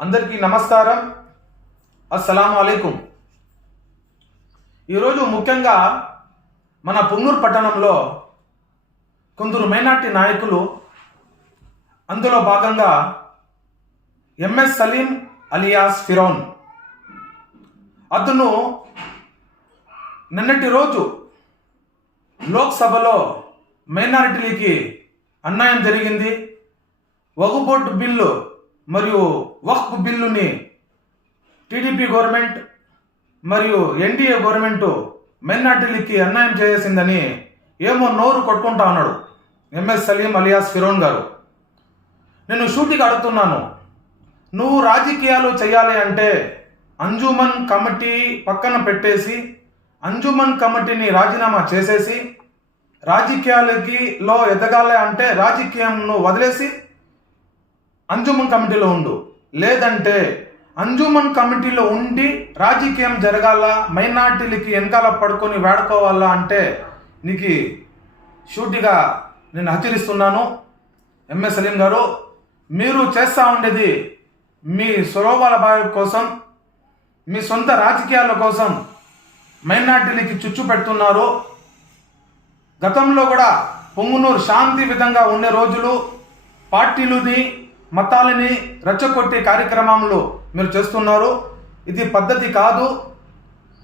అందరికీ నమస్కారం. అస్సలం అలైకుం. ఈరోజు ముఖ్యంగా మన పొంగూరు పట్టణంలో కొందరు మైనార్టీ నాయకులు అందులో భాగంగా ఎంఎస్ సలీం అలియాస్ ఫిరోన్. అతను నిన్నటి రోజు లోక్సభలో మైనారిటీలకి అన్యాయం జరిగింది. వగుబోట్ బిల్లు మరియు వక్ఫ్ బిల్లుని టీడీపీ గవర్నమెంట్ మరియు ఎన్డీఏ గవర్నమెంట్ మైనార్టీలకి అన్యాయం చేసిందని ఏమో నోరు కొట్టుకుంటా ఉన్నాడు ఎంఎస్ సలీం అలియాస్ ఫిరోన్ గారు. నేను షూటికి అడుగుతున్నాను నువ్వు రాజకీయాలు చేయాలి అంటే అంజుమన్ కమిటీ పక్కన పెట్టేసి అంజుమన్ కమిటీని రాజీనామా చేసేసి రాజకీయాలకి లో ఎదగాలి అంటే రాజకీయంను వదిలేసి అంజుమన్ కమిటీలో ఉండు. లేదంటే అంజుమన్ కమిటీలో ఉండి రాజకీయం జరగాల మైనార్టీలకి వెనకాల పడుకొని వాడుకోవాలా అంటే నీకు షూటిగా నేను హెచ్చరిస్తున్నాను ఎంఎస్ సలీం గారు మీరు చేస్తూ ఉండేది మీ సురోబాల బావి కోసం మీ సొంత రాజకీయాల కోసం మైనార్టీలకి చుచ్చు పెడుతున్నారు. గతంలో కూడా పొంగునూరు శాంతి విధంగా ఉండే రోజులు పార్టీలుని మతాలని రెచ్చగొట్టే కార్యక్రమంలో మీరు చేస్తున్నారు. ఇది పద్ధతి కాదు.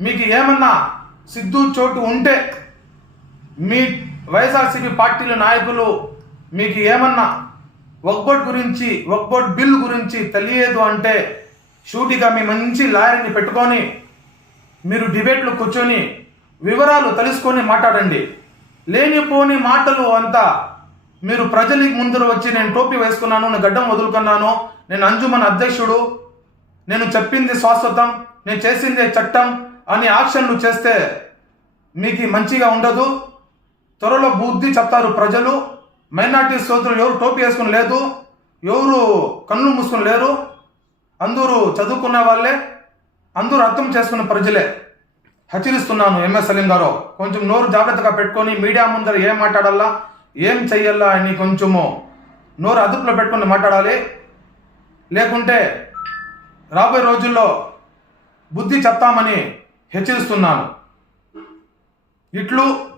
మీకు ఏమన్నా సిద్ధు చోటు ఉంటే మీ వైఎస్ఆర్సీపీ పార్టీల నాయకులు మీకు ఏమన్నా వక్బోర్డ్ గురించి వక్బోర్డ్ బిల్ గురించి తెలియదు అంటే షూటిగా మీ మంచి లాయర్ని పెట్టుకొని మీరు డిబేట్లో కూర్చొని వివరాలు తెలుసుకొని మాట్లాడండి. లేనిపోని మాటలు అంతా మీరు ప్రజలకి ముందర వచ్చి నేను టోపీ వేసుకున్నాను నేను గడ్డం వదులుకున్నాను నేను అంజుమన్ అధ్యక్షుడు నేను చెప్పింది శాశ్వతం నేను చేసిందే చట్టం అని యాక్షన్లు చేస్తే మీకు మంచిగా ఉండదు. త్వరలో బుద్ధి చెప్తారు ప్రజలు. మైనార్టీ సోదరులు ఎవరు టోపీ వేసుకుని లేదు ఎవరు కన్ను మూసుకుని లేరు. అందరూ చదువుకున్న వాళ్ళే అందరూ అర్థం చేసుకున్న ప్రజలే. హెచ్చరిస్తున్నాను ఎంఎస్ సలీం గారు. కొంచెం నోరు జాగ్రత్తగా పెట్టుకొని మీడియా ముందర ఏం మాట్లాడాలా? ఏం చెయ్యాలా అని కొంచెము? నోరు అదుపులో పెట్టుకుని మాట్లాడాలి. లేకుంటే రాబోయే రోజుల్లో బుద్ధి చెప్తామని హెచ్చరిస్తున్నాను. ఇట్లు